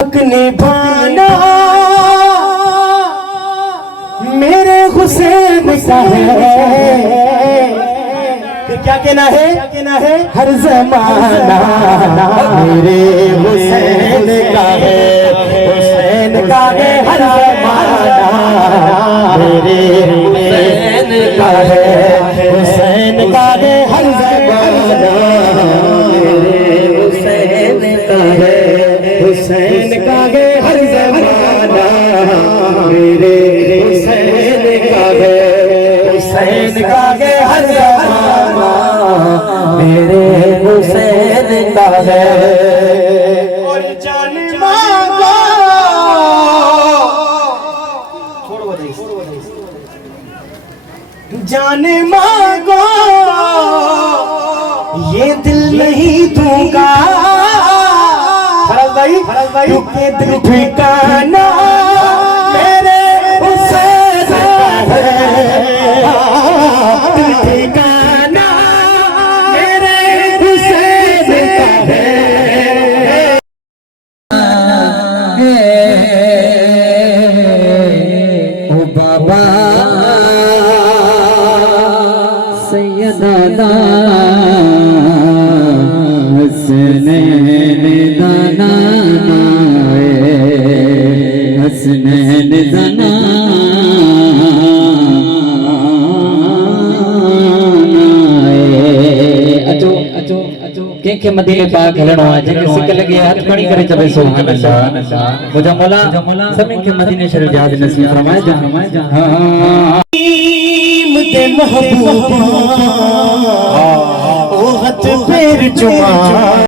निभाना मेरे हुसैन का है। क्या कहना है हर जमाना मेरे हुसैन का है। हुसैन का है हर जमाना मेरे हुसैन का है। हुसैन का है हर जमाना मेरे हुसैन का है। हुसैन का है हर जमाना मेरे हुसैन का है। हुसैन का है हर जमाना मेरे हुसैन का है। और जान मांगो जान मांगो ये दिल नहीं दूंगा भाई क्योंकि दिल ठिकाना मेरे हुसैन का है। दिल ठिकाना मेरे हुसैन का है। ओ बाबा सैयदना हसनैन दाना हसनैन दाना अचो अचो अचो के मदीने पाक हलणो आहे जेके सिक लगे हथ खणी करे चवे सो मुझा मौला सभिनी खे मदीने शरीफ याद नसीब फरमाए जा। हां दे महबूबा ओ हथ पैर चुमा